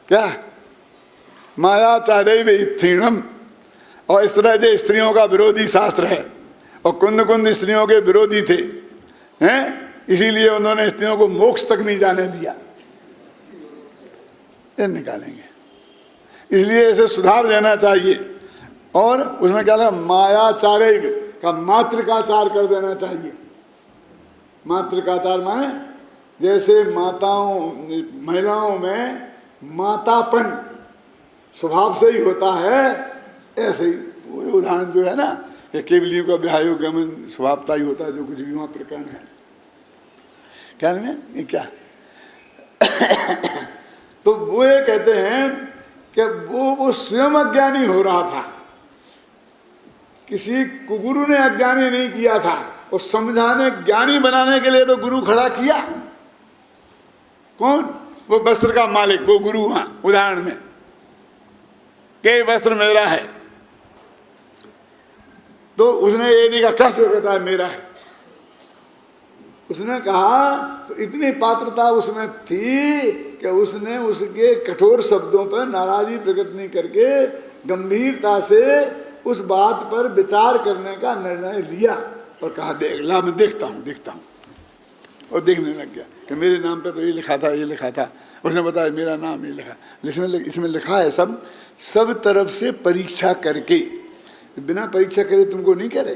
क्या मायाचार्य विहीणम, और इस तरह से स्त्रियों का विरोधी शास्त्र है और कुंद कुंद स्त्रियों के विरोधी थे हैं, इसीलिए उन्होंने स्त्रियों को मोक्ष तक नहीं जाने दिया। ये निकालेंगे, इसलिए इसे सुधार देना चाहिए। और उसमें क्या लगा, मायाचार्य का मातृकाचार कर देना चाहिए। मातृकाचार माने जैसे महिलाओं में मातापन स्वभाव से ही होता है, ऐसे ही उदाहरण जो है ना कि केवलियों का विवाह गमन स्वभावता ही होता है, जो कुछ भी वहाँ प्रकरण है। क्या है ये क्या तो वो ये कहते हैं कि वो स्वयं अज्ञानी हो रहा था, किसी गुरु ने अज्ञानी नहीं किया था। और समझाने ज्ञानी बनाने के लिए तो गुरु खड़ा किया। कौन? वो वस्त्र का मालिक, वो गुरु। वहां उदाहरण में के वस्त्र मेरा है, तो उसने ये नहीं कहा कैसे कहता है मेरा है, उसने कहा तो इतनी पात्रता उसमें थी कि उसने उसके कठोर शब्दों पर नाराजगी प्रकट नहीं करके गंभीरता से उस बात पर विचार करने का निर्णय लिया और कहा देख मैं देखता हूँ। और देखने लग गया कि मेरे नाम पे तो ये लिखा था, ये लिखा था, उसने बताया मेरा नाम ये लिखा, इसमें लिखा है सब तरफ से परीक्षा करके, बिना परीक्षा करे तुमको नहीं कह रहे।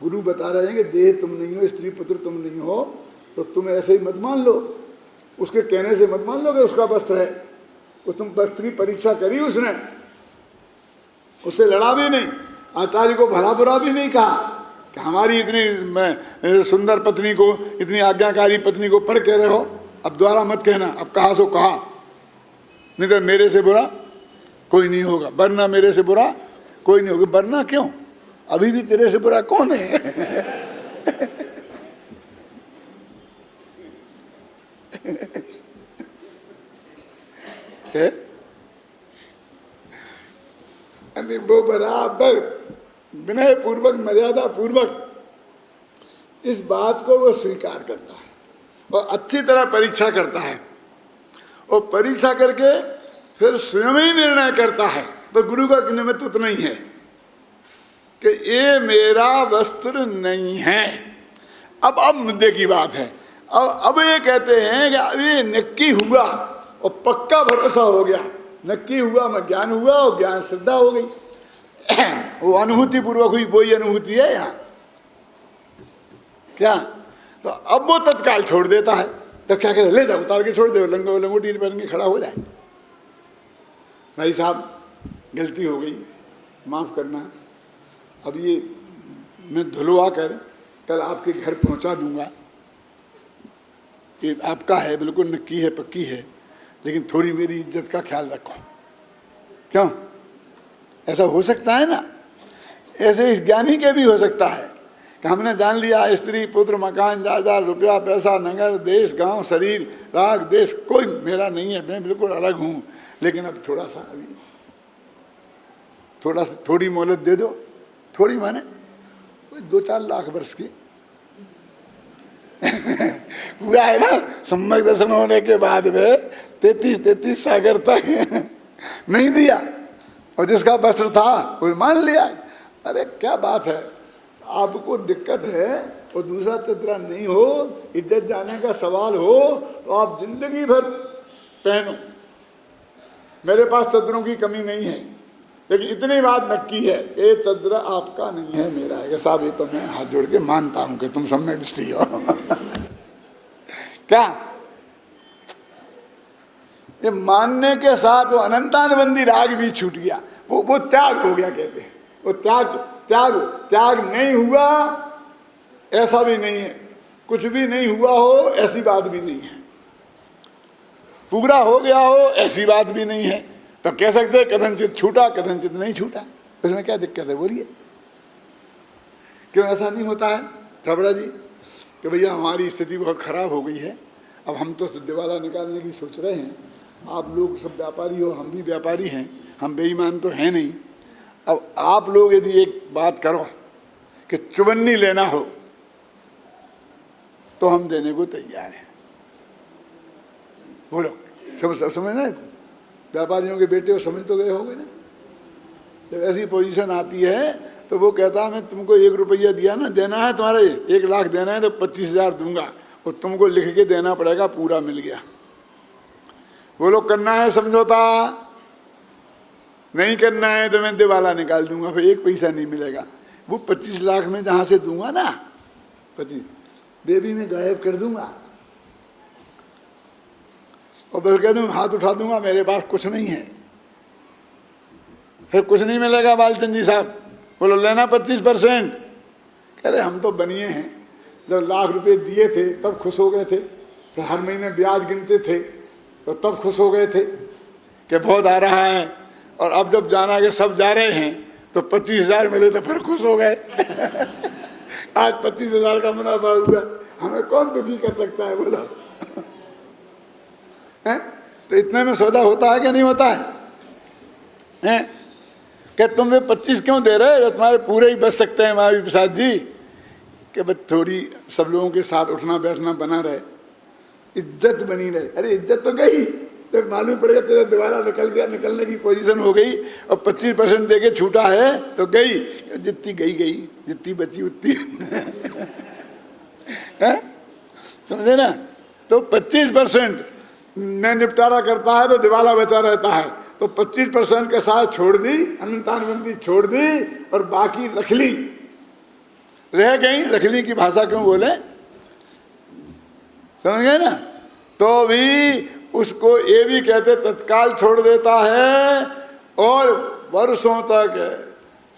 गुरु बता रहे हैं कि देह तुम नहीं हो, स्त्री पुत्र तुम नहीं हो, तो तुम ऐसे ही मत मान लो, उसके कहने से मत मान लो कि उसका वस्त्र है। उस तुम वस्त्र की परीक्षा करी उसने, उससे लड़ा भी नहीं, आचार्य को भला बुरा भी नहीं कहा कि हमारी इतनी सुंदर पत्नी को, इतनी आज्ञाकारी पत्नी को पर कह रहे हो, अब द्वारा मत कहना, अब कहा सो कहा, नहीं तो मेरे से बुरा कोई नहीं होगा, वरना मेरे से बुरा कोई नहीं होगा। वरना क्यों, अभी भी तेरे से बुरा कौन है? वो बराबर विनय पूर्वक, मर्यादा पूर्वक इस बात को वो स्वीकार करता है और अच्छी तरह परीक्षा करता है, और परीक्षा करके फिर स्वयं ही निर्णय करता है। तो गुरु का निमित्त उतना ही है कि ये मेरा वस्त्र नहीं है। अब मुद्दे की बात है। अब ये कहते हैं कि अब ये नक्की हुआ और पक्का भरोसा हो गया, नक्की हुआ में ज्ञान हुआ और ज्ञान श्रद्धा हो गई। वो अनुभूति पूर्वक हुई, वही अनुभूति है यहाँ क्या। तो अब वो तत्काल छोड़ देता है, तो क्या करे, ले जाओ उतार के छोड़ दे, लंगोटी पहन के खड़ा हो जाए, भाई साहब गलती हो गई, माफ़ करना, अब ये मैं धुलवा कर कल आपके घर पहुंचा दूंगा, ये आपका है, बिल्कुल नक्की है, पक्की है, लेकिन थोड़ी मेरी इज्जत का ख्याल रखो। क्यों, ऐसा हो सकता है ना। ऐसे इस ज्ञानी के भी हो सकता है कि हमने जान लिया स्त्री पुत्र मकान जायदाद रुपया पैसा नगर देश गांव शरीर राग देश कोई मेरा नहीं है, मैं बिल्कुल अलग हूँ, लेकिन अब थोड़ा सा अभी थोड़ी मोहलत दे दो। थोड़ी माने 2-4 लाख वर्ष की हुआ है ना। सम्यक दर्शन होने के बाद में 33 सागर तक नहीं दिया, और जिसका वस्त्र था वो मान लिया। अरे क्या बात है, आपको दिक्कत है और दूसरा चतरा नहीं हो, इज्जत जाने का सवाल हो, तो आप जिंदगी भर पहनो, मेरे पास चदरों की कमी नहीं है, लेकिन इतनी बात नक्की है, ये चदरा आपका नहीं है, मेरा है। साहब ये तो मैं हाथ जोड़ के मानता हूं कि तुम सम्यक दृष्टि हो। क्या ये मानने के साथ वो अनंतानुबंधी राग भी छूट गया, वो त्याग हो गया कहते हैं। वो त्याग नहीं हुआ ऐसा भी नहीं है, कुछ भी नहीं हुआ हो ऐसी बात भी नहीं है, पूरा हो गया हो ऐसी बात भी नहीं है। तो कह सकते कथनचित छूटा कथनचित नहीं छूटा, उसमें क्या दिक्कत है बोलिए। क्यों ऐसा नहीं होता है थबड़ा जी कि भैया हमारी स्थिति बहुत खराब हो गई है, अब हम तो दिवाला निकालने की सोच रहे हैं, आप लोग सब व्यापारी हो, हम भी व्यापारी हैं, हम बेईमान तो हैं नहीं। अब आप लोग यदि एक बात करो कि चुवन्नी लेना हो तो हम देने को तैयार हैं। बोलो सब समझ ना, व्यापारियों के बेटे हो, समझ तो गए होगे ना। जब ऐसी पोजीशन आती है तो वो कहता है मैं तुमको 1 रुपया दिया ना, देना है तुम्हारे 1 लाख देना है तो 25,000 दूंगा, और तुमको लिख के देना पड़ेगा, पूरा मिल गया। वो लोग करना है समझौता, नहीं करना है तो मैं दिवाला निकाल दूंगा, फिर 1 पैसा नहीं मिलेगा। वो 25 लाख में जहाँ से दूंगा ना 25 बेबी में गायब कर दूंगा, और बस कह दूँ हाथ उठा दूंगा मेरे पास कुछ नहीं है, फिर कुछ नहीं मिलेगा। बालचंद जी साहब बोलो लेना 25%। कह रहे हम तो बनिए हैं, जब लाख रुपए दिए थे तब खुश हो गए थे, फिर हर महीने ब्याज गिनते थे तो तब खुश हो गए थे कि बहुत आ रहा है, और अब जब जाना के सब जा रहे हैं तो 25,000 मिले तो फिर खुश हो गए। आज 25,000 का मुनाफा हुआ, हमें कौन दुखी कर सकता है बोलो। हैं? तो इतने में सौदा होता है कि नहीं होता है? हैं? क्या तुम वे 25 क्यों दे रहे हो, तुम्हारे पूरे ही बच सकते हैं महावीर प्रसाद जी, कि बस थोड़ी सब लोगों के साथ उठना बैठना बना रहे, इज्जत बनी रहे। अरे इज्जत तो गई, तो मालूम पड़ेगा तेरा दिवाला निकल गया, निकलने की पोजीशन हो गई, और 25% दे के छूटा है तो गई, जितनी गई जितनी बची उतनी। समझे ना। तो 25% में निपटारा करता है तो दिवाला बचा रहता है। तो 25% के साथ छोड़ दी, अनंतानबंदी छोड़ दी और बाकी रख ली। रह गई, रख ली की भाषा क्यों बोले, समझ गए ना। तो भी उसको ये भी कहते तत्काल छोड़ देता है और वर्षों तक,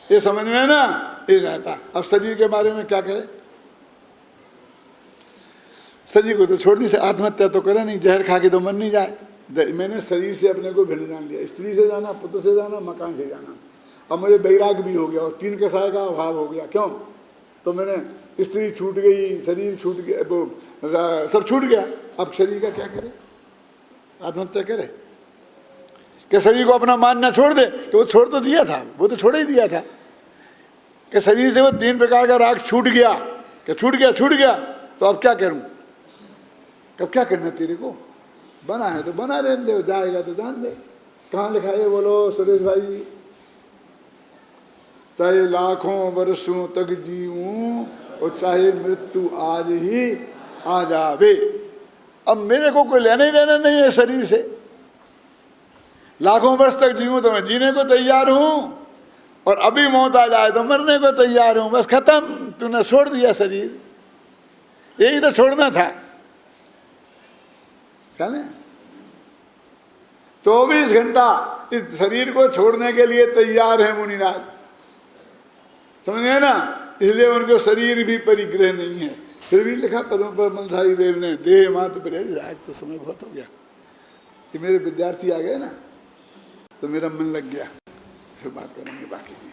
ये समझ में ना, ये रहता। अब शरीर के बारे में क्या करे, शरीर को तो छोड़ने से आत्महत्या तो करे नहीं, जहर खा के तो मर नहीं जाए। मैंने शरीर से अपने को भिन्न जान लिया, स्त्री से जाना, पुत्र से जाना, मकान से जाना। अब मुझे बैराग भी हो गया और 3 कसाय का अभाव हो गया। क्यों? तो मैंने स्त्री छूट गई, शरीर छूट गया, वो सब छूट गया। अब शरीर का क्या करे, आत्महत्या करे? क्या शरीर को अपना मानना छोड़ दे? तो वो छोड़ तो दिया था, वो तो छोड़ ही दिया था कि शरीर से वो 3 प्रकार का राग छूट गया। क्या छूट गया? छूट गया। तो अब क्या करूं? अब क्या करना तेरे को? बना है तो बना रहने दे, जाएगा तो जान दे। कहाँ लिखा है बोलो सुरेश भाई? चाहे लाखों वर्षों तक जीऊं और चाहे मृत्यु आज ही आ जावे। अब मेरे को कोई लेना ही देना नहीं है शरीर से। लाखों वर्ष तक जीऊं तो मैं जीने को तैयार हूं, और अभी मौत आ जाए तो मरने को तैयार हूं। बस खत्म, तूने छोड़ दिया शरीर। यही तो छोड़ना था। 24 घंटा इस शरीर को छोड़ने के लिए तैयार है मुनिराज, समझे ना। इसलिए उनको शरीर भी परिग्रह नहीं है। फिर भी लिखा पद्म पर मलधारी देव ने, देह मात्र पर। आज तो समय बहुत हो गया, कि मेरे विद्यार्थी आ गए ना, तो मेरा मन लग गया। फिर बात करेंगे बाकी की।